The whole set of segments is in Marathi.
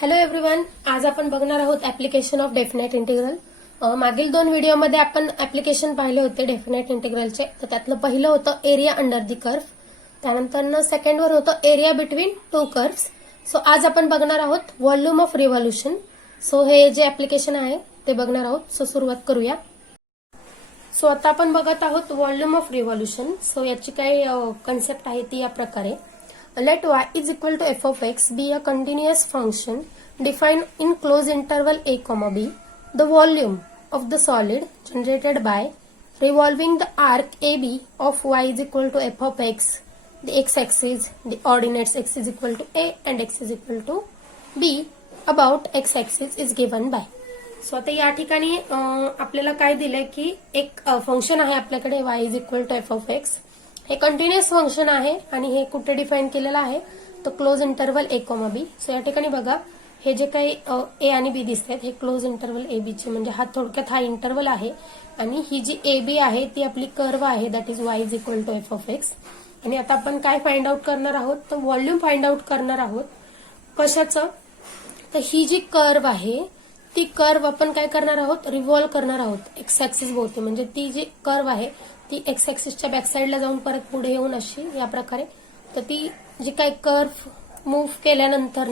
हॅलो एव्हरीवन, आज आपण बघणार आहोत ऍप्लिकेशन ऑफ डेफिनेट इंटिग्रल. मागील दोन व्हिडिओमध्ये आपण ऍप्लिकेशन पाहिले होते डेफिनेट इंटिग्रलचे. तर त्यातलं पहिलं होतं एरिया अंडर दी कर्व, त्यानंतर सेकंडवर होतं area between two curves. So आज आपण बघणार आहोत व्हॉल्यूम ऑफ रिव्हॉल्युशन. सो हे जे ऍप्लिकेशन आहे ते बघणार आहोत. सो सुरुवात करूया. सो आता आपण बघत आहोत व्हॉल्यूम ऑफ रिव्हॉल्युशन. सो याची काही कन्सेप्ट आहे ती या प्रकारे. Let y is equal to f of x be a continuous function defined in closed interval a comma b. The volume of the solid generated by revolving the arc AB of y is equal to f of x. The x-axis, the ordinates x is equal to a and x is equal to b about x-axis is given by. So आता या ठिकाणी आपल्याला काय दिलंय की एक फंक्शन आहे आपल्याकडे y is equal to f of x. हे कंटिन्युअस फंक्शन आहे आणि हे कुठे डिफाईन केलेलं आहे तर क्लोज इंटरवल ए कॉमा बी. सो या ठिकाणी बघा हे जे काही ए आणि बी दिसत आहेत हे क्लोज इंटरवल ए बी चे, म्हणजे हा थोडक्यात हा इंटरवल आहे. आणि ही जी ए बी आहे ती आपली कर्व आहे, that is y is equal to f of x. आणि आता आपण काय फाइंड आउट करणार आहोत तर व्हॉल्यूम फाइंड आउट करणार आहोत. कशाचं तर ही जी कर्व आहे ती कर्व आपण काय करणार आहोत, रिव्हॉल्व करणार आहोत एक्स ऍक्सिस भोवती. म्हणजे ती जी कर्व आहे ती एक्स ऍक्सिसच्या बॅक साईडला जाऊन परत पुढे येऊन अशी या प्रकारे. तर ती जी काही कर्व मूव्ह केल्यानंतर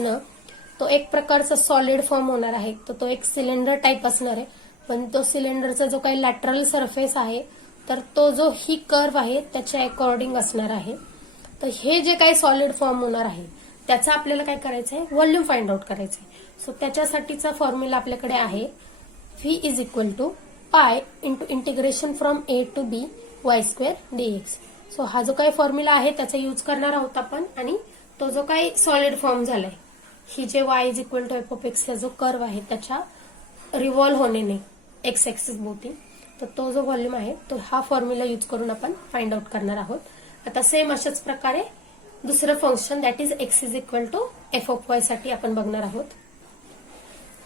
तो एक प्रकारचा सॉलिड फॉर्म होणार आहे. तर तो एक सिलेंडर टाईप असणार आहे. पण तो सिलेंडरचा जो काही लॅटरल सरफेस आहे तर तो जो ही कर्व आहे त्याच्या अकॉर्डिंग असणार आहे. तर हे जे काही सॉलिड फॉर्म होणार आहे त्याचा आपल्याला काय करायचं आहे, व्हॉल्यूम फाइंड आउट करायचं आहे. सो त्याच्यासाठीचा फॉर्म्युला आपल्याकडे आहे v is equal to pi into integration from A to B Y square dx. So हा जो काही फॉर्म्युला आहे त्याचा यूज करणार आहोत आपण. आणि तो जो काही सॉलिड फॉर्म झालाय ही जे y is equal to f of x जो कर्व आहे त्याच्या रिव्हॉल्व होण्याने एक्स ऍक्सिस भोवती, तर तो जो व्हॉल्यूम आहे तो हा फॉर्म्युला यूज करून आपण फाइंड आउट करणार आहोत. आता सेम अशाच प्रकारे दुसरं function that is x is equal to f of y साठी आपण बघणार आहोत.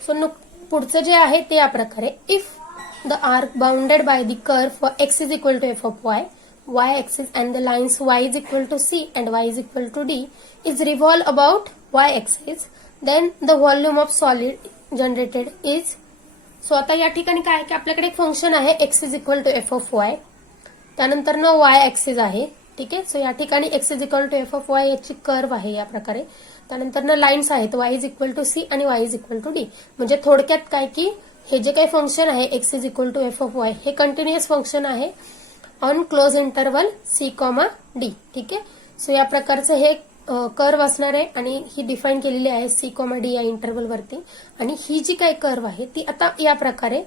सो पुढचं जे आहे ते या प्रकारे. If the arc bounded by the curve for x is equal to f of y, y axis and the lines y is equal to c and y is equal to d is revolve about y axis, then the volume of solid generated is. So आता या ठिकाणी काय आहे की आपल्याकडे एक फंक्शन आहे x is equal to f of y, त्यानंतर y ऍक्सिस आहे. ठीक आहे. सो या ठिकाणी x is equal to f of y याची कर्व आहे या प्रकारे. त्यानंतर लाईन्स आहेत y is equal to c आणि y is equal to d. म्हणजे थोडक्यात काय की हे जे काही फंक्शन आहे x is equal to f of y हे कंटिन्युअस फंक्शन आहे on close interval c comma d. ठीक आहे. सो या प्रकारचं हे कर्व असणार आहे आणि ही डिफाईन केलेली आहे सी कॉमा डी या इंटरवल वरती. आणि ही जी काही कर्व आहे ती आता या प्रकारे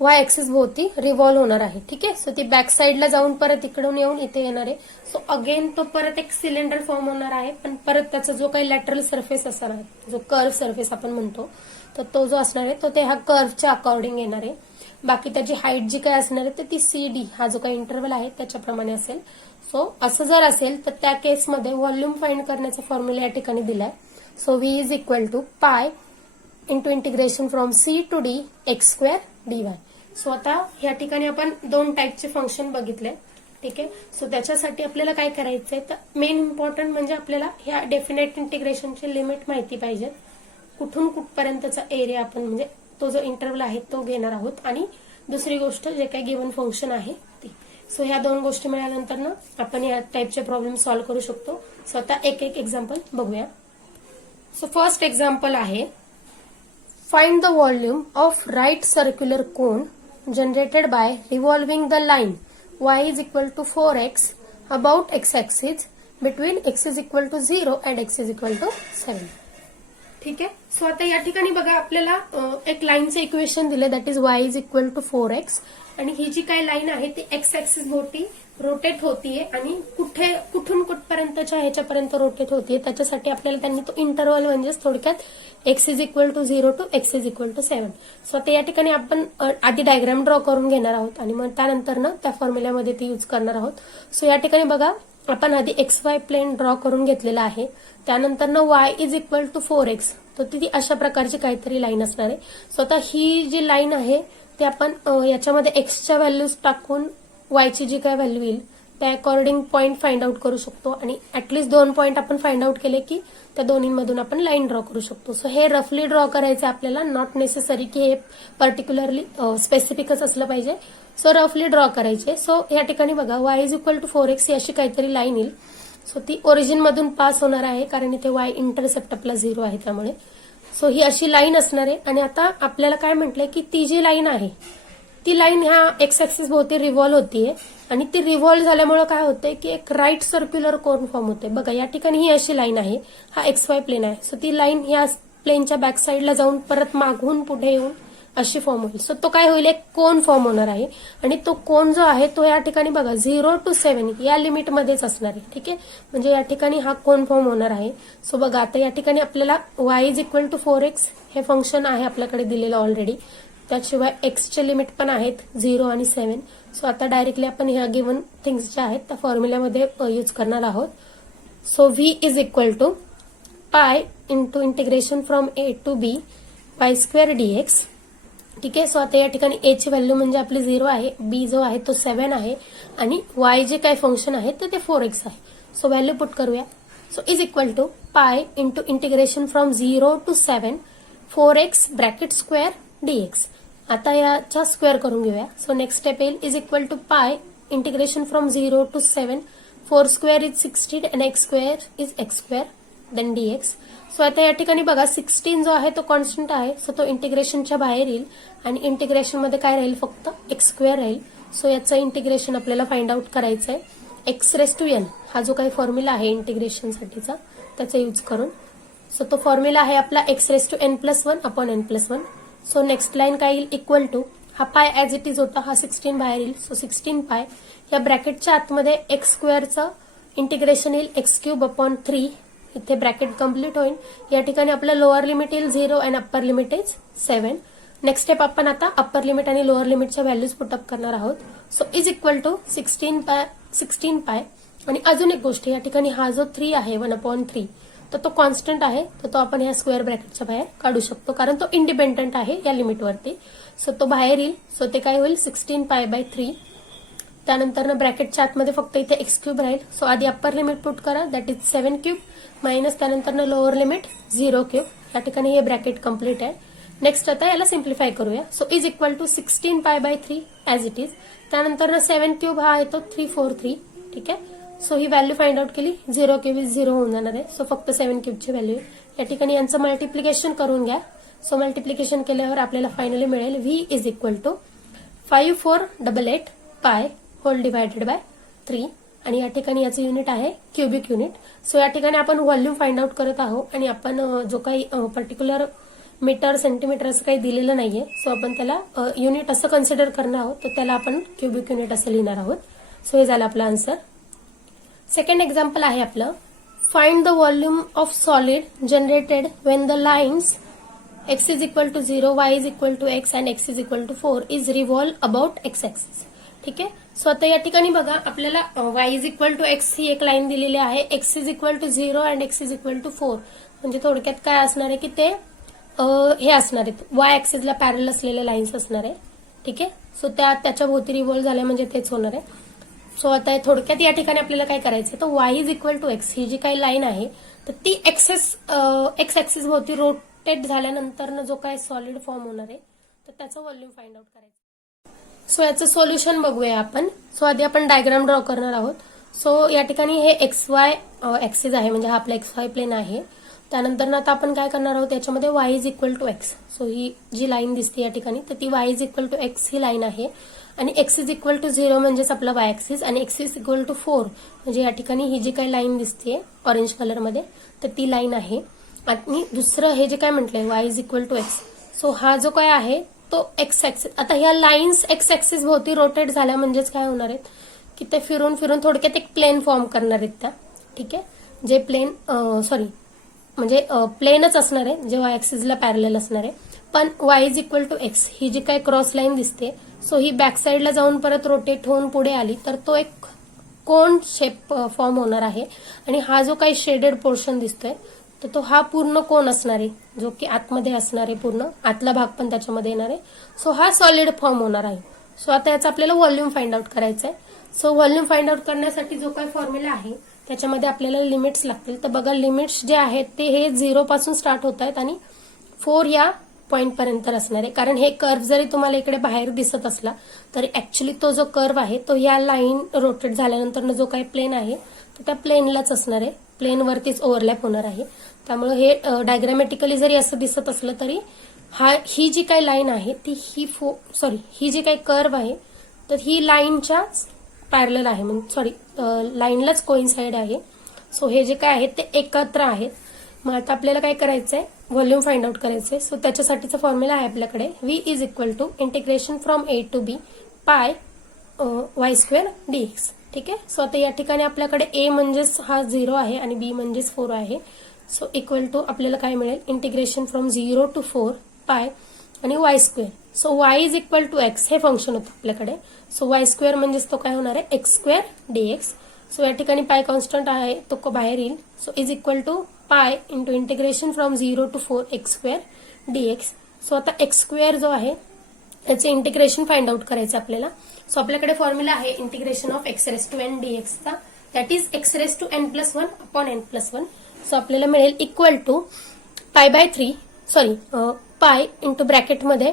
वाय ऍक्सिस भोवती रिव्हॉल्व होणार आहे. ठीक आहे. सो ती बॅक साईडला जाऊन परत इकडून येऊन इथे येणार आहे. सो अगेन तो परत एक सिलेंडर फॉर्म होणार आहे. पण परत त्याचा जो काही लॅटरल सरफेस असणार आहे, जो कर्व सरफेस आपण म्हणतो, तर तो जो असणार आहे तो ते ह्या कर्वच्या अकॉर्डिंग येणार आहे. बाकी त्याची हाईट जी काही असणार आहे तर ती सी डी हा जो काही इंटरवल आहे त्याच्याप्रमाणे असेल. सो असं जर असेल तर त्या केसमध्ये व्हॉल्यूम फाइंड करण्याचा फॉर्म्युला या ठिकाणी दिलाय. So V is equal to pi into integration from c to d x square d y. So आता या ठिकाणी आपण दोन टाईपचे फंक्शन बघितले. ठीक आहे. सो त्याच्यासाठी आपल्याला काय करायचंय तर मेन इम्पॉर्टंट म्हणजे आपल्याला ह्या डेफिनेट इंटिग्रेशनचे लिमिट माहिती पाहिजेत. कुठून कुठपर्यंतचा एरिया आपण म्हणजे तो जो इंटरवल आहे तो घेणार आहोत. आणि दुसरी गोष्ट जे काही गिव्हन फंक्शन आहे ती. सो ह्या दोन गोष्टी मिळाल्यानंतर आपण या टाईपचे प्रॉब्लेम सॉल्व्ह करू शकतो. सो आता एक एक एक्झाम्पल बघूया. सो फर्स्ट एक्झाम्पल आहे find the volume of right circular cone generated by revolving the line y is equal to 4x about x axis between x is equal to 0 and x is equal to 7. ठीक आहे. सो आता या ठिकाणी बघा आपल्याला एक लाईनचं इक्वेशन दिलं that is y is equal to 4x. आणि ही जी काही लाईन आहे ती एक्स ऍक्सिस भोवती रोटेट होतीये आणि कुठून कुठपर्यंतच्या ह्याच्यापर्यंत रोटेट होतीये त्याच्यासाठी आपल्याला त्यांनी तो इंटरवल म्हणजेच थोडक्यात x is equal to 0 to x is equal to 7. सो आता या ठिकाणी आपण आधी डायग्राम ड्रॉ करून घेणार आहोत आणि मग त्यानंतर त्या फॉर्म्युल्यामध्ये ती यूज करणार आहोत. सो या ठिकाणी बघा आपण आधी एक्स वाय प्लेन ड्रॉ करून घेतलेला आहे. त्यानंतर Y is equal to 4x, तर ती अशा प्रकारची काहीतरी लाईन असणार आहे. सो आता ही जी लाईन आहे ती आपण याच्यामध्ये एक्सच्या व्हॅल्यूज टाकून वायची जी काय व्हॅल्यू येईल त्या अकॉर्डिंग पॉईंट फाइंड आउट करू शकतो आणि ऍटलीस्ट 2 पॉईंट आपण फाइंड आउट केले की त्या दोन्हीमधून आपण लाईन ड्रॉ करू शकतो. सो हे रफली ड्रॉ करायचे आपल्याला, नॉट नेसेसरी की हे पर्टिक्युलरली स्पेसिफिकच असलं पाहिजे. सो रफली ड्रॉ करायचे. सो या ठिकाणी बघा y is equal to 4x ही अशी काहीतरी लाईन येईल. सो ती ओरिजिन मधून पास होणार आहे कारण इथे y इंटरसेप्ट आपला 0 आहे त्यामुळे. सो ही अशी लाईन असणार आहे आणि आता आपल्याला काय म्हटलंय की ती जी लाईन आहे ती लाईन ह्या एक्स ऍक्सिस भोवती रिव्हॉल्व होतीये आणि ती रिव्हॉल्व झाल्यामुळे काय होतंय की एक राईट सर्क्युलर कोन फॉर्म होते. बघा या ठिकाणी ही अशी लाईन आहे, हा XY प्लेन आहे. सो ती लाईन ह्या प्लेनच्या बॅक साईडला जाऊन परत मागून पुढे येऊन अशी फॉर्म होईल. सो तो काय होईल, एक कोन फॉर्म होणार आहे आणि तो कोन जो आहे तो या ठिकाणी बघा 0 to 7 या लिमिटमध्येच असणार आहे. ठीक आहे, म्हणजे या ठिकाणी हा कोन फॉर्म होणार आहे. सो बघा आता या ठिकाणी आपल्याला y is equal to 4x हे फंक्शन आहे आपल्याकडे दिलेलं ऑलरेडी. त्याशिवाय एक्सचे लिमिट पण आहेत 0 आणि 7. सो आता डायरेक्टली आपण ह्या गिव्हन थिंग्स ज्या आहेत त्या फॉर्म्युल्यामध्ये यूज करणार आहोत. So v is equal to pi into integration from a to b y square dx. ठीक आहे, सो आता या ठिकाणी a ची व्हॅल्यू म्हणजे आपली 0 आहे, b जो आहे तो 7 आहे आणि y जे काही फंक्शन आहे ते 4x आहे. सो व्हॅल्यू पुट करूया. So is equal to pi into integration from 0 to 7 4x bracket square dx. आता याचा स्क्वेअर करून घेऊया. सो नेक्स्ट स्टेप येईल is equal to pi integration from 0 to 7 4 square is 16 and x square is x square then dx. So आता या ठिकाणी बघा 16 जो आहे तो कॉन्स्टंट आहे. सो तो इंटिग्रेशनच्या बाहेर येईल आणि इंटिग्रेशन मध्ये काय राहील, फक्त x स्क्वेअर राहील. सो याचं इंटिग्रेशन आपल्याला फाइंड आउट करायचं आहे. एक्स रेस टू एन हा जो काही फॉर्म्युला आहे इंटिग्रेशनसाठीचा त्याचा यूज करून. सो तो फॉर्म्युला आहे आपला x raise to n plus 1 upon n plus 1. So next line काय येईल, इक्वल टू हा पाय ऍज इट इज होता, हा 16 बाहेर येईल. सो 16 पाय या ब्रॅकेटच्या आतमध्ये एक्स स्क्वेअरचं इंटिग्रेशन येईल एक्स क्यूब अपॉन 3. इथे ब्रॅकेट कम्प्लीट होईल. या ठिकाणी आपलं लोअर लिमिट येईल 0 and upper limit is 7. Next step आपण आता अप्पर लिमिट आणि लोअर लिमिटच्या व्हॅल्यूज पुटअप करणार आहोत. सो इज इक्वल टू 16 पाय आणि अजून एक गोष्ट, या ठिकाणी हा जो 3 आहे 1/3 तर तो कॉन्स्टंट आहे, तर तो आपण या स्क्वेअर ब्रॅकेटच्या बाहेर काढू शकतो कारण तो इंडिपेंडंट आहे या लिमिटवरती. सो तो बाहेर येईल. सो ते काय होईल 16 पाय बाय 3. त्यानंतर ब्रॅकेटच्या आतमध्ये फक्त इथे एक्स क्यूब राहील. सो आधी अप्पर लिमिट पुट करा, दॅट इज 7 क्यूब मायनस त्यानंतर लोअर लिमिट 0 क्यूब. या ठिकाणी हे ब्रॅकेट कम्प्लीट आहे. नेक्स्ट आता याला सिम्प्लिफाय करूया. So is equal to 16 pi by 3 as it is. त्यानंतर 7 क्यूब हा येतो 343. ठीक आहे, सो ही व्हॅल्यू फाइंड आउट केली, 0 क्यूब इज 0 होऊन जाणार आहे. सो फक्त 7 क्यूबची व्हॅल्यू या ठिकाणी यांचं मल्टिप्लिकेशन करून घ्या. सो मल्टिप्लिकेशन केल्यावर आपल्याला फायनली मिळेल v इज इक्वल टू 5488 पाय होल डिवायडेड बाय 3 आणि या ठिकाणी याचं युनिट आहे क्युबिक युनिट. सो या ठिकाणी आपण व्हॉल्यूम फाइंड आउट करत आहोत आणि आपण जो काही पर्टिक्युलर मीटर सेंटीमीटर असं काही दिलेलं नाहीये. सो आपण त्याला युनिट असं कन्सिडर करणार आहोत, तर त्याला आपण क्युबिक युनिट असं लिहिणार आहोत. सो हे झालं आपलं आन्सर. सेकंड एक्झाम्पल आहे आपलं, find the volume of solid generated when the lines x is equal to 0, y is equal to x and x is equal to 4 is revolve about x axis. ठीक आहे, सो आता या ठिकाणी बघा आपल्याला y is equal to x ही एक लाईन दिलेली आहे, x is equal to 0 and x is equal to 4. म्हणजे थोडक्यात काय असणार आहे की ते हे असणार आहेत y ऍक्सिसला पॅरल असलेल्या लाईन्स असणार आहे. ठीक आहे, सो त्याच्या भोवती रिव्हॉल्व झाल्या म्हणजे तेच होणार आहे. सो आता थोडक्यात या ठिकाणी आपल्याला काय करायचं, तर y is equal to x ही जी काही लाईन आहे तर ती एक्स ऍक्सिस भोवती रोटेट झाल्यानंतर जो काय सॉलिड फॉर्म होणार आहे तर त्याचं व्हॉल्यूम फाइंड आउट करायचं. सो याचं सोल्युशन बघूया आपण. सो आधी आपण डायग्राम ड्रॉ करणार आहोत. सो या ठिकाणी हे XY ऍक्सिस आहे, म्हणजे हा आपला XY प्लेन आहे. त्यानंतर आता आपण काय करणार आहोत, याच्यामध्ये y is equal to x. So ही जी लाईन दिसते या ठिकाणी तर ती y is equal to x ही लाईन आहे आणि x इज इक्वल टू 0 म्हणजेच आपला y ऍक्सिस आणि x इज इक्वल टू 4 म्हणजे या ठिकाणी ही जी काही लाईन दिसते ऑरेंज कलरमध्ये तर ती लाईन आहे. आणि दुसरं हे जे काय म्हटलंय y is equal to x. So हा जो काय आहे तो x ऍक्सिस. आता ह्या लाईन्स x ऍक्सिस भोवती रोटेट झाल्या म्हणजेच काय होणार आहेत की ते फिरून फिरून थोडक्यात एक प्लेन फॉर्म करणार आहेत त्या. ठीक आहे, जे प्लेन म्हणजे प्लेनच असणार आहे जे y ऍक्सिसला पॅरलल असणार आहे. पण y is equal to x ही जी काही क्रॉस लाईन दिसते सो ही बॅक साईडला जाऊन परत रोटेट होऊन पुढे आली तर तो एक कोन शेप फॉर्म होणार आहे आणि हा जो काही शेडेड पोर्शन दिसतोय तर तो हा पूर्ण कोन असणार आहे जो की आतमध्ये असणार आहे, पूर्ण आतला भाग पण त्याच्यामध्ये येणार आहे. सो हा सॉलिड फॉर्म होणार आहे. सो आता याचा आपल्याला व्हॉल्यूम फाइंड आउट करायचं आहे. सो व्हॉल्यूम फाइंड आउट करण्यासाठी जो काही फॉर्म्युला आहे त्याच्यामध्ये आपल्याला लिमिट्स लागतील. तर बघा लिमिट्स जे आहेत ते हे 0 पासून स्टार्ट होत आहेत आणि 4 या पॉइंट पर्यंत असणार आहे. कारण हे कर्व जरी तुम्हाला इकडे बाहेर दिसत असला तरी ऍक्च्युली तो जो कर्व आहे तो या लाईन रोटेट झाल्यानंतर जो काही प्लेन आहे तो त्या प्लेनलाच असणार आहे, प्लेनवरतीच ओव्हरलॅप होणार आहे. त्यामुळे हे डायग्रामॅटिकली जरी असं दिसत असलं तरी ही जी काही लाईन आहे ती ही जी काही कर्व आहे तर ही लाईनच्याच पॅरलल आहे, म्हणजे लाईनलाच कोइन्साइड आहे. सो हे जे काय आहे ते एकत्र आहेत. मग आता आपल्याला काय करायचंय, व्हॉल्यूम फाइंड आउट करायचंय. सो त्याच्यासाठीचा फॉर्म्युला आहे आपल्याकडे v is equal to integration from a to b pi y square dx. ठीक आहे. सो आता या ठिकाणी आपल्याकडे a म्हणजेच हा 0 आहे आणि b म्हणजेच 4 आहे. सो इक्वल टू आपल्याला काय मिळेल, इंटिग्रेशन फ्रॉम 0 टू 4 पाय आणि y square. So y is equal to x हे फंक्शन होतं आपल्याकडे. सो y स्क्वेअर म्हणजेच तो काय होणार आहे, x स्क्वेअर dx. सो या ठिकाणी पाय कॉन्स्टंट आहे तो बाहेर येईल. So is equal to pi into integration from 0 to 4 x square dx. So आता एक्स स्क्वेअर जो आहे त्याचे इंटिग्रेशन फाइंड आउट करायचं आपल्याला. सो आपल्याकडे फॉर्म्युला आहे integration of x raise to n dx चा, that is x raise to n plus 1 upon n plus 1. So आपल्याला मिळेल इक्वल टू पाय इंटू ब्रॅकेटमध्ये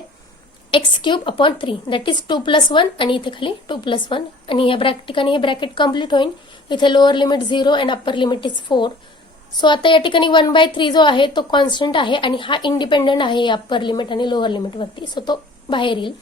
x cube upon 3 that is 2 plus 1 आणि इथे खाली 2 प्लस 1 आणि या ठिकाणी हे ब्रॅकेट कम्प्लीट होईल. इथे lower limit 0 and upper limit is 4. So आता या ठिकाणी 1/3 जो आहे तो कॉन्स्टंट आहे आणि हा इंडिपेंडंट आहे अप्पर लिमिट आणि लोअर लिमिट वरती. सो तो बाहेर येईल.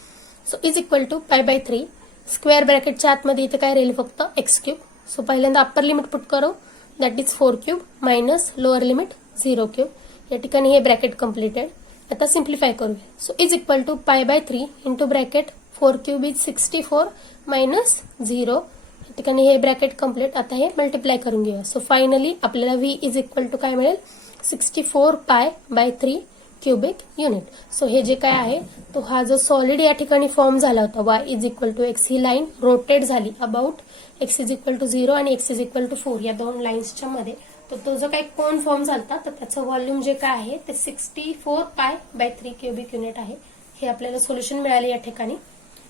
So is equal to π/3 square ब्रॅकेटच्या आतमध्ये इथे काय राहील फक्त एक्स क्यूब. सो पहिल्यांदा अप्पर लिमिट पुट करू, that is 4 cube minus lower limit 0 cube. या ठिकाणी हे ब्रॅकेट कम्प्लिटेड. आता सिम्प्लिफाय करूया. So is equal to π/3 into bracket 4 cube is 64 minus 0. या ठिकाणी हे ब्रॅकेट कम्प्लीट. आता हे मल्टिप्लाय करून घेऊया. सो फायनली आपल्याला v इज इक्वल टू काय मिळेल, 64 π/3 क्युबिक युनिट. सो हे जे काय आहे तो हा जो सॉलिड या ठिकाणी फॉर्म झाला होता y is equal to x, ही लाईन रोटेट झाली about x is equal to 0 आणि x इज इक्वल टू 4 या दोन लाईन्सच्या मध्ये. तर तो जो काही कोन फॉर्म झाला तर त्याचं व्हॉल्यूम जे काय आहे ते 64 π/3 क्युबिक युनिट आहे. हे आपल्याला सोल्युशन मिळाले या ठिकाणी.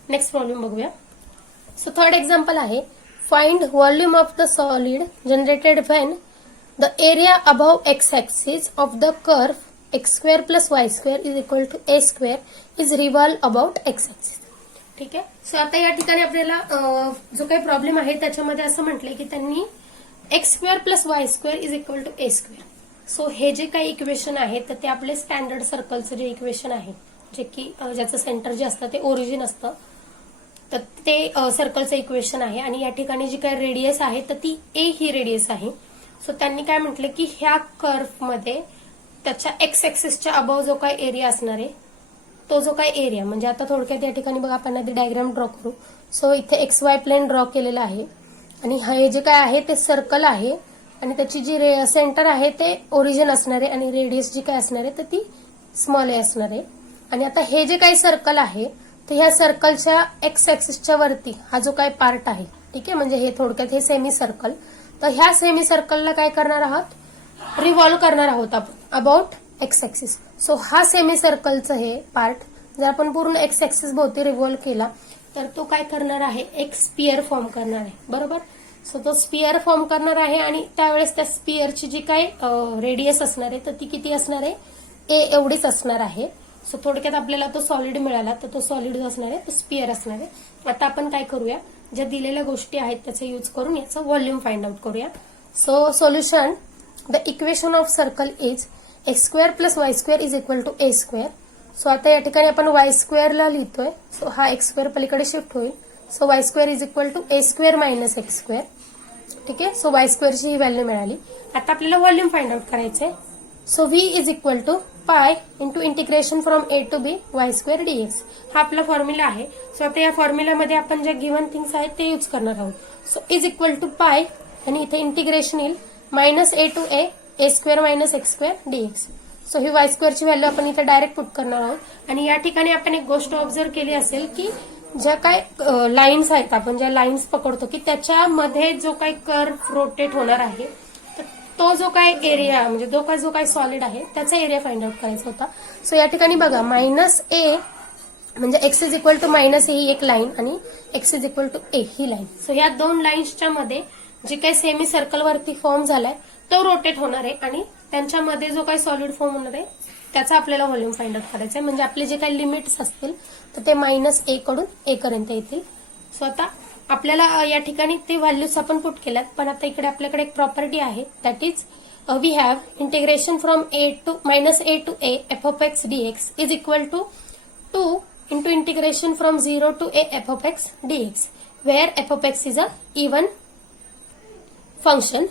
नेक्स्ट प्रॉब्लेम बघूया. सो थर्ड एक्झाम्पल आहे, find volume of the solid generated when the area above x axis of the curve x square plus Y square is equal to A square is revolve about x axis. ठीक आहे. सो आता या ठिकाणी आपल्याला जो काही प्रॉब्लेम आहे त्याच्यामध्ये असं म्हटलंय की त्यांनी X square plus Y square is equal to A square. So हे जे काही इक्वेशन आहे तर ते आपले स्टँडर्ड सर्कलचं जे इक्वेशन आहे, जे की ज्याचं सेंटर जे असतं ते ओरिजिन असतं, तर ते सर्कलचं इक्वेशन आहे. आणि या ठिकाणी जी काही रेडियस आहे तर ती ए ही रेडियस आहे. सो त्यांनी काय म्हटलं की ह्या कर्व मध्ये त्याच्या एक्स ऍक्सिसच्या अबव जो काही एरिया असणार आहे तो जो काही एरिया, म्हणजे आता थोडक्यात या ठिकाणी बघा आपण आधी डायग्राम ड्रॉ करू. सो इथे एक्स वाय प्लेन ड्रॉ केलेला आहे आणि हे जे काय आहे ते सर्कल आहे आणि त्याची जी सेंटर आहे ते ओरिजिन असणार आहे आणि रेडियस जी काय असणार आहे तर ती स्मॉल ए असणार आहे. आणि आता हे जे काही सर्कल आहे तर ह्या सर्कलच्या एक्स ऍक्सिसच्या वरती हा जो काही पार्ट आहे, ठीक आहे, म्हणजे हे थोडक्यात हे सेमी सर्कल. तर ह्या सेमी सर्कलला काय करणार आहोत, रिव्हॉल्व करणार आहोत आपण अबाउट एक्स ऍक्सिस. सो हा सेमी सर्कलचं हे पार्ट जर आपण पूर्ण एक्स ऍक्सिस भोवती रिव्हॉल्व केला तर तो काय करणार आहे, एक स्पियर फॉर्म करणार आहे, बरोबर. सो तो स्पियर फॉर्म करणार आहे आणि त्यावेळेस त्या स्पियरची जी काही रेडियस असणार आहे तर ती किती असणार आहे, ए एवढीच असणार आहे. सो थोडक्यात आपल्याला तो सॉलिड मिळाला तर तो सॉलिड जो असणार आहे तो स्पियर असणार आहे. आता आपण काय करूया, ज्या दिलेल्या गोष्टी आहेत त्याचा यूज करून याचं व्हॉल्यूम फाइंड आउट करूया. So solution, the equation of circle is X square plus Y square is equal to A square. So आता या ठिकाणी आपण वाय स्क्वेअरला लिहितोय. सो हा एक्स स्क्वेअर पलीकडे शिफ्ट होईल. So Y square is equal to A square minus x square. ठीक आहे. सो वाय स्क्वेअरची ही व्हॅल्यू मिळाली. आता आपल्याला व्हॉल्यूम फाइंड आउट करायचंय. So V is equal to pi into integration from A to B Y square D X. हा आपला फॉर्म्युला आहे. सो आता या फॉर्म्युल्यामध्ये आपण ज्या गिव्हन थिंग्स आहेत ते यूज करणार आहोत. सो इज इक्वल टू पाय आणि इथे इंटिग्रेशन येईल minus A to A square minus x square dx. So ही वाय स्क्वेअरची व्हॅल्यू आपण इथे डायरेक्ट पुट करणार आहोत. आणि या ठिकाणी आपण एक गोष्ट ऑब्झर्व केली असेल की ज्या काय लाईन्स आहेत, आपण ज्या लाईन्स पकडतो की त्याच्यामध्ये जो काही कर्व रोटेट होणार आहे तर तो जो काय एरिया, म्हणजे जो काय सॉलिड आहे त्याचा एरिया फाइंड आउट करायचा होता. सो या ठिकाणी बघा मायनस ए म्हणजे x is equal to minus ही एक लाईन आणि x is equal to a ही लाईन. सो या दोन लाईन्सच्या मध्ये जे काही सेमी सर्कल वरती फॉर्म झालाय तो रोटेट होणार आहे आणि त्यांच्यामध्ये जो काही सॉलिड फॉर्म होणार आहे त्याचा आपल्याला व्हॉल्यूम फाइंड आउट करायचा आहे. म्हणजे आपले जे काही लिमिट्स असतील तर ते मायनस ए कडून ए पर्यंत येतील. सो आता आपल्याला या ठिकाणी ते व्हॅल्यूज आपण पुट केल्यात, पण आता इकडे आपल्याकडे एक प्रॉपर्टी आहे that is we have integration from A to minus A to A F of X D X is equal to 2 into integration from 0 to a f of x dx where f of x is a even function.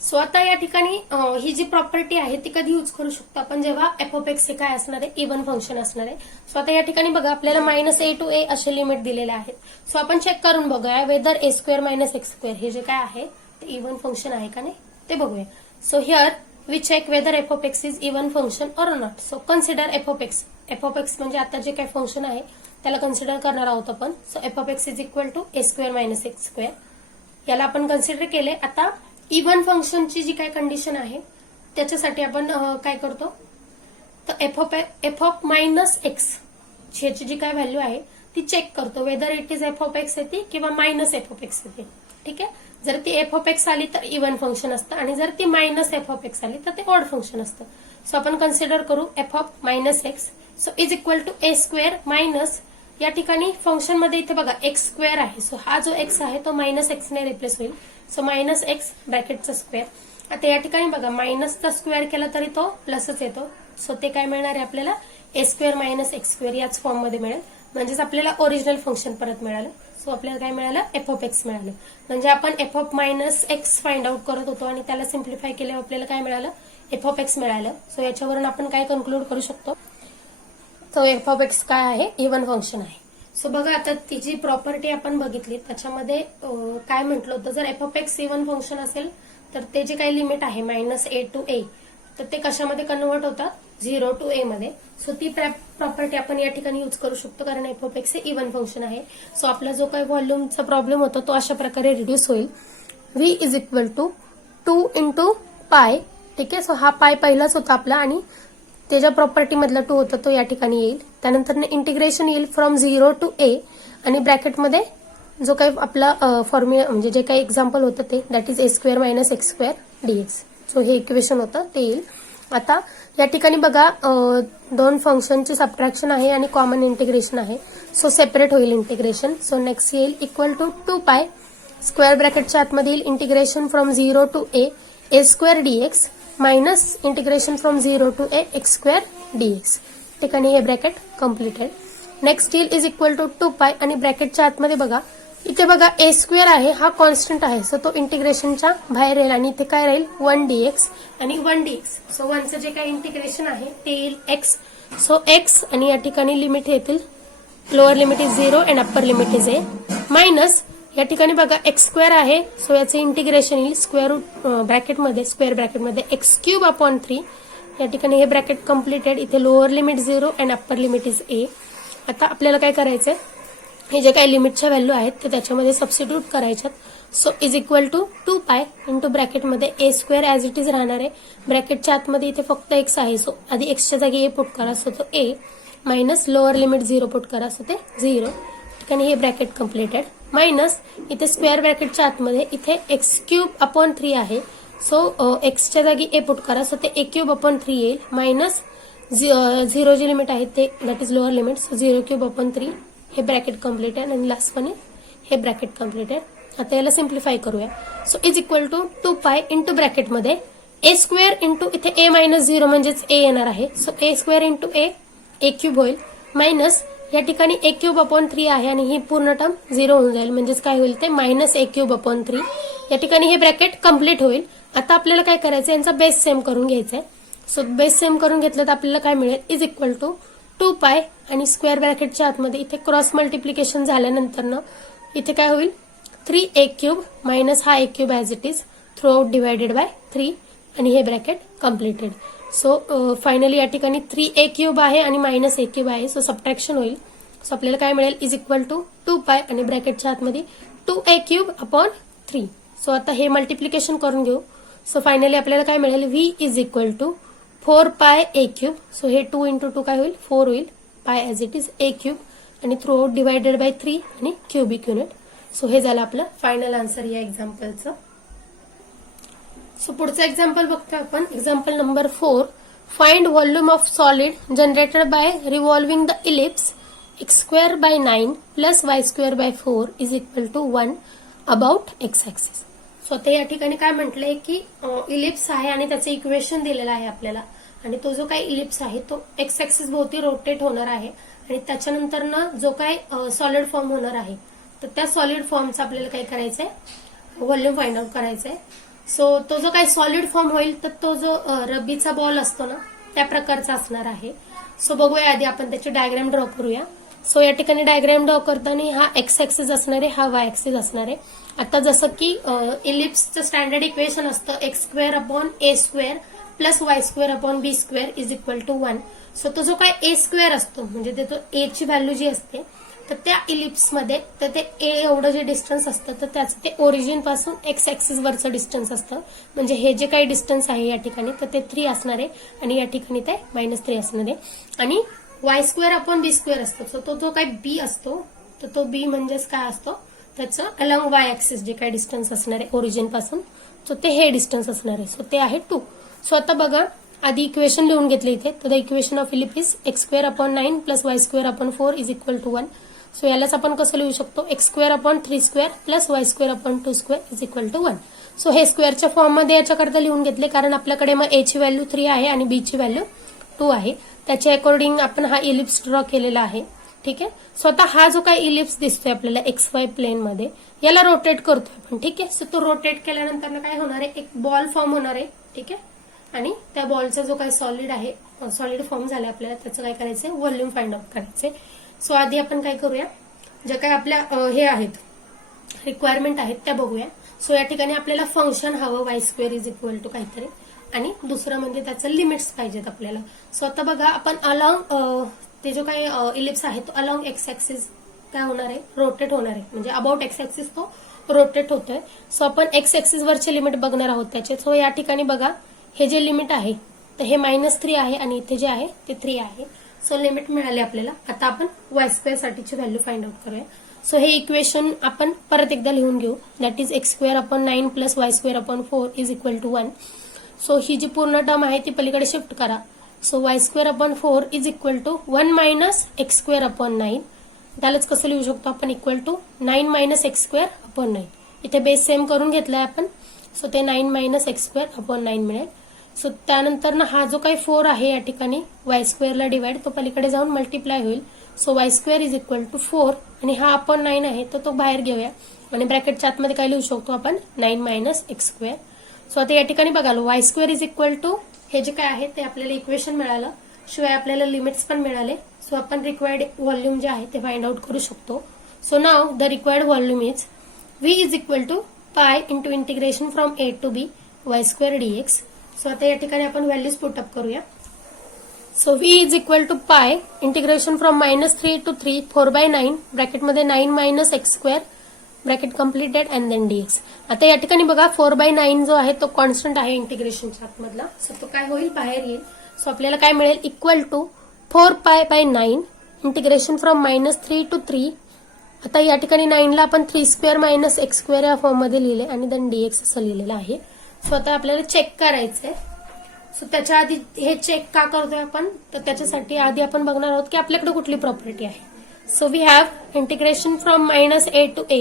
So आता या ठिकाणी ही जी प्रॉपर्टी आहे ती कधी यूज करू शकतो आपण, जेव्हा एफ ऑफ एक्स हे काय असणार आहे, इव्हन फंक्शन असणार आहे. सो आता या ठिकाणी बघा आपल्याला मायनस ए टू ए असे लिमिट दिलेले आहेत. सो आपण चेक करून बघूया वेदर ए स्क्वेअर मायनस एक्स स्क्वेअर हे जे काय आहे ते इव्हन फंक्शन आहे का नाही ते बघूया. So here we check whether F of X is even function or not. So consider F of X. F of X म्हणजे आता जे काही फंक्शन आहे त्याला कन्सिडर करणार आहोत आपण. So F of X is equal to A square minus x square याला आपण कन्सिडर केले. आता इव्हन फंक्शनची जी काही कंडिशन आहे त्याच्यासाठी आपण काय करतो तर एफ ऑफ मायनस एक्स ह्याची जी काय व्हॅल्यू आहे ती चेक करतो whether it is F of x येते किंवा मायनस एफ ऑफ एक्स येते. ठीक आहे, जर ती एफ ऑफ एक्स आली तर इव्हन फंक्शन असतं आणि जर ती मायनस एफ ऑफ एक्स आली तर ते ऑड फंक्शन असतं. सो आपण कन्सिडर करू F of minus X. So is equal to A square minus या ठिकाणी फंक्शन मध्ये इथे बघा एक्स स्क्वेअर आहे. सो हा जो एक्स आहे तो मायनस एक्स ने रिप्लेस होईल. सो मायनस एक्स ब्रॅकेटचा स्क्वेअर. आता या ठिकाणी बघा मायनसचा स्क्वेअर केला तरी तो प्लसच येतो. सो ते काय मिळणार आहे आपल्याला ए स्क्वेअर मायनस एक्स स्क्वेअर याच फॉर्म मध्ये मिळेल. म्हणजेच आपल्याला ओरिजिनल फंक्शन परत मिळालं. सो आपल्याला काय मिळालं एफ ऑफ एक्स मिळालं. म्हणजे आपण F of minus x find out करत होतो आणि त्याला सिम्प्लिफाय केल्यावर आपल्याला काय मिळालं एफ ऑफ एक्स मिळालं. सो याच्यावरून आपण काय कन्क्लूड करू शकतो तो एफ ऑफ एक्स काय आहे इव्हन फंक्शन आहे. सो बघा आता ती जी प्रॉपर्टी आपण बघितली त्याच्यामध्ये काय म्हटलं होतं जर F of x even function असेल तर ते जे काही लिमिट आहे मायनस ए टू ए तर ते कशामध्ये कन्वर्ट होतात 0 टू ए मध्ये. सो ती प्रॉपर्टी आपण या ठिकाणी यूज करू शकतो कारण एफ ऑफ एक्स हे इव्हन फंक्शन आहे. सो आपला जो काही व्हॉल्यूमचा प्रॉब्लेम होता तो अशा प्रकारे रिड्यूस होईल. V is equal to 2 into pi. ठीक आहे, सो हा पाय पहिलाच होता आपला आणि त्याच्या प्रॉपर्टी मधला 2 होता तो या ठिकाणी येईल. त्यानंतर इंटिग्रेशन येईल फ्रॉम 0 टू ए आणि ब्रॅकेटमध्ये जो काही आपला फॉर्म्युला म्हणजे जे काही एक्झाम्पल होतं ते that is A square minus x square dx. So हे इक्वेशन होतं ते येईल. आता या ठिकाणी बघा दोन फंक्शनची सबट्रॅक्शन आहे आणि कॉमन इंटिग्रेशन आहे. सो सेपरेट होईल इंटिग्रेशन. सो नेक्स्ट येईल इक्वल टू 2 पाय स्क्वेअर ब्रॅकेटच्या आतमध्ये येईल integration from 0 to A square D X minus integration from 0 to A X square D X. ठिकाणी हे ब्रॅकेट कम्प्लिटेड. नेक्स्ट येईल इज इक्वल टू 2 पाय आणि ब्रॅकेटच्या आतमध्ये बघा इथे बघा ए स्क्वेअर आहे हा कॉन्स्टंट आहे. सो तो इंटिग्रेशनच्या बाहेर राहील आणि इथे काय राहील 1 डीएक्स आणि 1 डीएक्स. सो 1चं जे काही इंटिग्रेशन आहे ते येईल एक्स. सो एक्स आणि या ठिकाणी लिमिट येतील lower limit is 0 and upper limit is a minus या ठिकाणी बघा एक्स स्क्वेअर आहे. सो याचे इंटिग्रेशन येईल स्क्वेअर रूट ब्रॅकेटमध्ये स्क्वेअर ब्रॅकेटमध्ये एक्स क्यूब अपॉन 3. या ठिकाणी हे ब्रॅकेट कम्प्लिटेड. इथे lower limit 0 and upper limit is a. आता आपल्याला काय करायचंय हे जे काही लिमिटच्या व्हॅल्यू आहेत ते त्याच्यामध्ये सबस्टिट्यूट करायच्यात. So is equal to 2 pi into ब्रॅकेटमध्ये a square as it is राहणार आहे. ब्रॅकेटच्या आतमध्ये इथे फक्त एक्स आहे. सो आधी एक्सच्या जागी ए पुट करा सो तो ए मायनस लोअर लिमिट 0 पुट करा सो ते 0. ठिकाणी हे ब्रॅकेट कम्प्लिटेड मायनस इथे स्क्वेअर ब्रॅकेटच्या आतमध्ये इथे एक्स क्यूब अपॉन 3 आहे. सो एक्सच्या जागी ए पुट करा सो ते ए क्यूब अपॉन 3 येईल मायनस 0 जी लिमिट आहे ते that is lower limit. So 0 cube upon 3 हे ब्रॅकेट कम्प्लिटेड आणि लास्टपणे हे ब्रॅकेट कम्प्लिटेड. आता याला सिम्प्लिफाय करूया. So is equal to 2 pi into ब्रॅकेटमध्ये ए स्क्वेअर इंटू इथे ए मायनस 0 म्हणजेच ए येणार आहे. So a square into a cube होईल मायनस या ठिकाणी ए क्यूब अपॉन 3 आहे आणि ही पूर्ण टर्म 0 होऊन जाईल म्हणजेच काय होईल ते मायनस ए क्यूब अपॉन 3. या ठिकाणी हे ब्रॅकेट कम्प्लीट होईल. आता आपल्याला काय करायचं यांचा बेस सेम करून घ्यायचा आहे. सो बेस सेम करून घेतलं तर आपल्याला काय मिळेल इज इक्वल टू 2 पाय आणि स्क्वेअर ब्रॅकेटच्या आतमध्ये इथे क्रॉस मल्टिप्लिकेशन झाल्यानंतर इथे काय होईल 3 ए क्यूब मायनस हा a cube as it is throughout divided by 3 आणि हे ब्रॅकेट कम्प्लिटेड. सो फायनली या ठिकाणी 3 ए क्यूब आहे आणि मायनस ए क्यूब आहे. सो सबट्रॅक्शन होईल. सो आपल्याला काय मिळेल इज इक्वल टू 2 पाय आणि ब्रॅकेटच्या आतमध्ये 2 ए क्यूब अपॉन 3. सो आता हे मल्टिप्लिकेशन करून घेऊ. सो फायनली आपल्याला काय मिळेल व्ही इज इक्वल टू 4 पाय ए क्यूब. सो हे 2 इंटू 2 काय होईल 4 होईल पाय as it is a cube आणि थ्रू आउट डिवायडेड बाय 3 आणि क्युबिक युनिट. सो हे झालं आपलं फायनल आन्सर या एक्झाम्पलचं. सो पुढचं एक्झाम्पल बघतोय आपण. Example number 4. Find volume of solid generated by revolving the ellipse x² by 9 plus y² by 4 is equal to 1 about x axis. So ते या ठिकाणी काय म्हटलंय की इलिप्स आहे आणि त्याचं इक्वेशन दिलेलं आहे आपल्याला, आणि तो जो काही इलिप्स आहे तो एक्स ऍक्सिस भोवती रोटेट होणार आहे, आणि त्याच्यानंतर ना जो काही सॉलिड फॉर्म होणार आहे तर त्या सॉलिड फॉर्मचा आपल्याला काय करायचंय, व्हॉल्यूम फाइंड आउट करायचंय. सो तो जो काही सॉलिड फॉर्म होईल तर तो जो रबीचा बॉल असतो ना त्या प्रकारचा असणार आहे. सो बघूया आधी आपण त्याची डायग्राम ड्रॉ करूया. सो या ठिकाणी डायग्राम ड्रॉ करताना हा एक्स ऍक्सिस असणार आहे, हा वाय ऍक्सिस असणार आहे. आता जसं की इलिप्सचं स्टँडर्ड इक्वेशन असतं x² upon a² plus y² upon b² is equal to 1. So तो जो काय a² असतो म्हणजे ते तो a ची व्हॅल्यू जी असते तर त्या इलिप्समध्ये तर ते a एवढं जे डिस्टन्स असतं तर त्याचं ते ओरिजिन पासून एक्स ऍक्सिस वरचं डिस्टन्स असतं. म्हणजे हे जे काही डिस्टन्स आहे या ठिकाणी तर ते 3 असणार आहे आणि या ठिकाणी ते -3 असणार आहे. आणि y² अपॉन b² असतो. सो तो जो काही b असतो तर तो b म्हणजेच काय असतो, त्याचं अलॉंग वाय ऍक्सिस जे काही डिस्टन्स असणार आहे ओरिजिन पासून सो ते हे डिस्टन्स असणार आहे. सो ते आहे 2. सो आता बघा आधी इक्वेशन लिहून घेतले इथे. तर the equation of ellipse is x² upon 9 plus y² upon 4 is equal to 1. So यालाच आपण कसं लिहू शकतो, x² upon 3² plus y² upon 2² is equal to 1. So हे स्क्वेअरच्या फॉर्म मध्ये याच्याकरता लिहून घेतले कारण आपल्याकडे मग a ची व्हॅल्यू 3 आहे आणि b ची व्हॅल्यू 2 आहे. त्याच्या अकॉर्डिंग आपण हा इलिप्स ड्रॉ केलेला आहे. ठीक आहे. सो आता हा जो काही इलिप्स दिसतोय आपल्याला XY प्लेन मध्ये याला रोटेट करतोय आपण. ठीक आहे. सो तो रोटेट केल्यानंतर काय होणार आहे, एक बॉल फॉर्म होणार आहे. ठीक आहे. आणि त्या बॉलचा जो काही सॉलिड आहे, सॉलिड फॉर्म झाला आपल्याला त्याचं काय करायचंय, व्हॉल्यूम फाइंड आउट करायचंय. सो आधी आपण काय करूया, ज्या काही आपल्या हे आहेत रिक्वायरमेंट आहेत त्या बघूया. सो या ठिकाणी आपल्याला फंक्शन हवं y² इज इक्वल टू काहीतरी, आणि दुसरं म्हणजे त्याचं लिमिट्स पाहिजेत आपल्याला. सो आता बघा आपण अलॉंग ते जो काही इलिप्स आहे तो अलॉंग एक्स ऍक्सिस काय होणार आहे, रोटेट होणार आहे. म्हणजे अबाउट एक्स ऍक्सिस तो रोटेट होतोय. सो आपण एक्स ऍक्सिस वरचे लिमिट बघणार आहोत त्याचे. सो या ठिकाणी बघा हे जे लिमिट आहे तर हे -3 आहे आणि इथे जे आहे ते 3 आहे. सो लिमिट मिळाले आपल्याला. आता आपण y² साठीची व्हॅल्यू फाइंड आउट करूया. सो हे इक्वेशन आपण परत एकदा लिहून घेऊ. That is x² upon 9 plus y² upon 4 is equal to 1. So ही जी पूर्ण टर्म आहे ती पलीकडे शिफ्ट करा. So y² upon 4 is equal to 1 minus x² upon 9. त्यालाच कसं लिहू शकतो आपण, इक्वल टू 9 मायनस x² अपॉन 9. इथे बेस सेम करून घेतलाय आपण. सो ते 9 मायनस x² अपॉन 9 मिळेल. सो त्यानंतर ना हा जो काही 4 आहे या ठिकाणी y² ला डिवाइड तो पलीकडे जाऊन मल्टिप्लाय होईल. So y² is equal to 4 आणि हा अपॉन 9 आहे तर तो बाहेर घेऊया आणि ब्रॅकेटच्या आतमध्ये काय लिहू शकतो आपण, 9 मायनस x². सो आता या ठिकाणी बघा y² इज इक्वल टू हे जे काय आहे ते आपल्याला इक्वेशन मिळालं, शिवाय आपल्याला लिमिट्स पण मिळाले. सो आपण रिक्वायर्ड व्हॉल्यूम जे आहे ते फाइंड आउट करू शकतो. So now the required volume is v is equal to pi into integration from a to b y² dx. So आता या ठिकाणी आपण व्हॅल्यूज पुटअप करूया. So v is equal to pi integration from -3 to 3 4/9 ब्रॅकेटमध्ये 9 मायनस x² bracket completed and then dx. आता या ठिकाणी बघा 4/9 जो आहे तो कॉन्स्टंट आहे इंटिग्रेशनच्या आतमधला. सो तो काय होईल, बाहेर येईल. सो आपल्याला काय मिळेल, equal to 4π/9 integration from -3 to 3. आता या ठिकाणी 9 ला आपण 3² मायनस x² या फॉर्म मध्ये लिहिले आणि देन dx असं लिहिलेलं आहे. सो आता आपल्याला चेक करायचंय. सो त्याच्या आधी हे चेक का करतोय आपण, तर त्याच्यासाठी आधी आपण बघणार आहोत की आपल्याकडे कुठली प्रॉपर्टी आहे. So we have integration from -a to a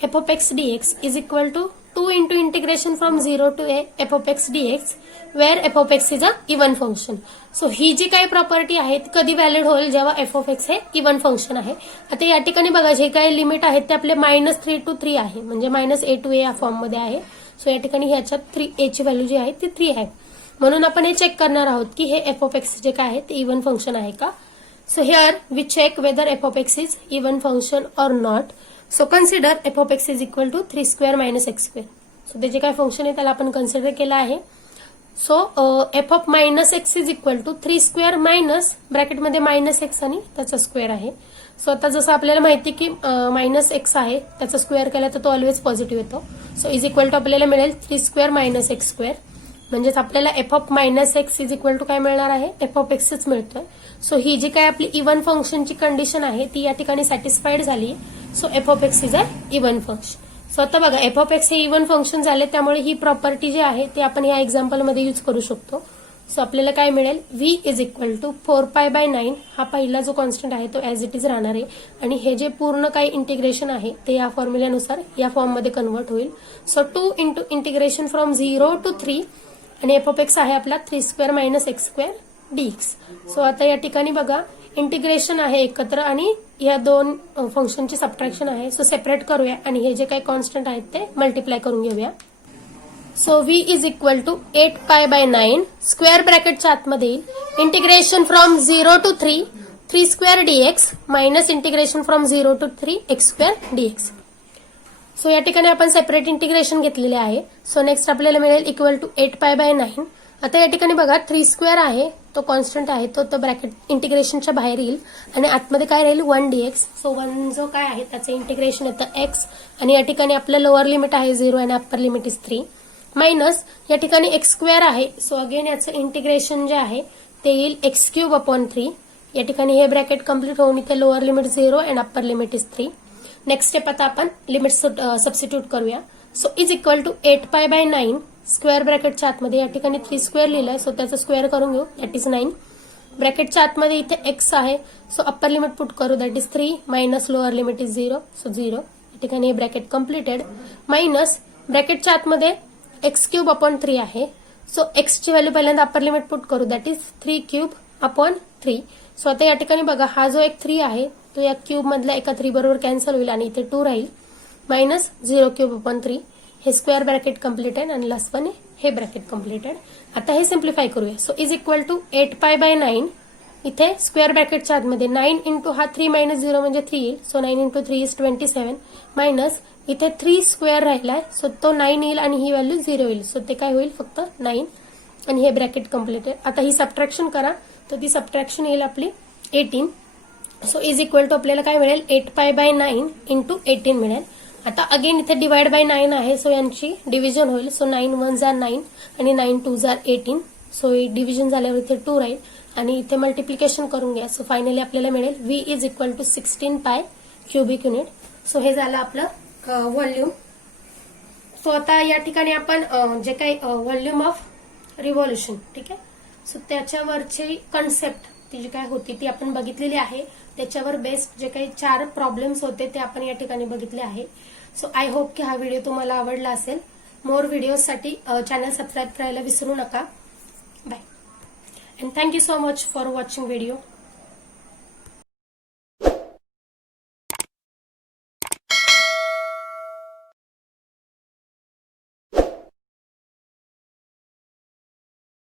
f of x dx is equal to 2 into integration from 0 to a f of x dx where f of x is a even function. So ही जी काही प्रॉपर्टी आहे ती कधी व्हॅलिड होईल, जेव्हा f of x हे इवन फंक्शन आहे. आता या ठिकाणी बघा जे काही लिमिट आहेत ते आपले -3 टू 3 आहे, म्हणजे -a टू a या फॉर्म मध्ये आहे. सो या ठिकाणी ह्याच्यात a ची व्हॅल्यू जी आहे ती 3 आहे. म्हणून आपण हे चेक करणार आहोत की हे f of x जे काय आहे ते इवन फंक्शन आहे का. So here we check whether f of x is even function or not. So consider f of x is equal to 3² minus x². So ते जे काय फंक्शन आहे त्याला आपण कन्सिडर केलं आहे. So f of -x is equal to 3² minus ब्रॅकेटमध्ये -x आणि त्याचा स्क्वेअर आहे. सो आता जसं आपल्याला माहिती की -x आहे त्याचा स्क्वेअर केला तर तो ऑलवेज पॉझिटिव्ह येतो. सो इज इक्वल टू आपल्याला मिळेल 3² मायनस x². म्हणजेच आपल्याला F of minus X is equal to काय मिळणार आहे, एफ ऑफ एक्सच मिळतोय. सो ही जी काय आपली इव्हन फंक्शनची कंडिशन आहे ती या ठिकाणी सॅटिस्फाईड झाली. So F of X is a even function. So आता बघा एफ ऑफ एक्स हे इव्हन फंक्शन झाले, त्यामुळे ही प्रॉपर्टी जी आहे ती आपण या एक्झाम्पलमध्ये यूज करू शकतो. सो आपल्याला काय मिळेल, व्ही इज इक्वल टू 4π/9 हा पहिला जो कॉन्स्टंट आहे तो ऍज इट इज राहणार आहे. आणि हे जे पूर्ण काही इंटिग्रेशन आहे ते या फॉर्म्युल्यानुसार या फॉर्ममध्ये कन्वर्ट होईल. So 2 into integration from 0 to 3 आणि एफ ऑफ एक्स आहे आपला 3² - x² dx. सो आता या ठिकाणी बघा इंटिग्रेशन आहे एकत्र आणि या दोन फंक्शनची सबट्रॅक्शन आहे. सो सेपरेट करूया आणि हे जे काही कॉन्स्टंट आहेत ते मल्टिप्लाय करून घेऊया. So v is equal to 8π/9 square ब्रॅकेटच्या आतमध्ये येईल integration from 0 to 3 3² dx minus integration from 0 to 3 x² dx. So या ठिकाणी आपण सेपरेट इंटिग्रेशन घेतलेले आहे. सो नेक्स्ट आपल्याला मिळेल इक्वल टू 8π/9. आता या ठिकाणी बघा 3² आहे तो कॉन्स्टंट आहे तो ब्रॅकेट इंटिग्रेशनच्या बाहेर येईल आणि आतमध्ये काय राहील 1 dx. सो 1 जो काय आहे त्याचं इंटिग्रेशन येतं x आणि या ठिकाणी आपलं लोअर लिमिट आहे 0 आणि अप्पर लिमिट इज 3 मायनस या ठिकाणी x² आहे. सो अगेन याचं इंटिग्रेशन जे आहे ते येईल x³/3. या ठिकाणी हे ब्रॅकेट कम्प्लीट होऊन इथे लोअर लिमिट 0 आणि upper limit is 3. Next step आता आपण लिमिट सबस्टिट्यूट करूया. So is equal to 8π/9 square ब्रॅकेटच्या आतमध्ये या ठिकाणी 3² लिहिलंय. सो त्याचं स्क्वेअर करून घेऊ, दॅट इज 9. ब्रॅकेटच्या आतमध्ये इथे x आहे. सो अप्पर लिमिट पुट करू, that is 3 minus lower limit is 0. So 0. या ठिकाणी हे ब्रॅकेट कम्प्लिटेड मायनस ब्रॅकेटच्या आतमध्ये x³/3 आहे. सो x ची व्हॅल्यू पहिल्यांदा अप्पर लिमिट पुट करू, दॅट इज 3³/3. सो आता या ठिकाणी बघा हा जो एक 3 आहे तो या क्यूब मधल्या एका 3 बरोबर कॅन्सल होईल आणि इथे 2 राहील मायनस 0³/3. हे स्क्वेअर ब्रॅकेट कम्प्लिटेड आणि लास्ट वन हे ब्रॅकेट कम्प्लिटेड. आता हे सिम्प्लिफाय करूया. सो इज इक्वल टू 8π/9 इथे स्क्वेअर ब्रॅकेटच्या आतमध्ये 9 इंटू हा 3 - 0 म्हणजे 3 येईल. सो 9 इंटू 3 इज 27 मायनस इथे 3 स्क्वेअर राहिलाय. सो तो 9 येईल आणि ही व्हॅल्यू 0 येईल. सो ते काय होईल फक्त 9 आणि हे ब्रॅकेट कम्प्लिटेड. आता ही सबट्रॅक्शन करा तर ती सबट्रॅक्शन येईल आपली 18. सो इज इक्वल टू आपल्याला काय मिळेल 8π/9 इंटू 18 मिळेल. आता अगेन इथे डिवाइड बाय 9 आहे. सो यांची डिव्हिजन होईल. सो 9 1 जार 9 आणि 9 2 जार 18. सो डिव्हिजन झाल्यावर इथे 2 राहील आणि इथे मल्टिप्लिकेशन करून घ्या. सो फायनली आपल्याला मिळेल v इज इक्वल टू 16 पाय क्युबिक युनिट. सो हे झालं आपलं व्हॉल्यूम. सो आता या ठिकाणी आपण जे काही व्हॉल्यूम ऑफ रिव्हॉल्युशन ठीक आहे. सो त्याच्यावरची कन्सेप्ट ती जी काय होती ती आपण बघितलेली आहे. त्याच्यावर बेस्ड जे काही 4 प्रॉब्लेम्स होते ते आपण या ठिकाणी बघितले आहे. सो आय होप की हा व्हिडिओ तुम्हाला आवडला असेल. मोर व्हिडिओसाठी चॅनल सबस्क्राईब करायला विसरू नका. Bye and thank you so much for watching video.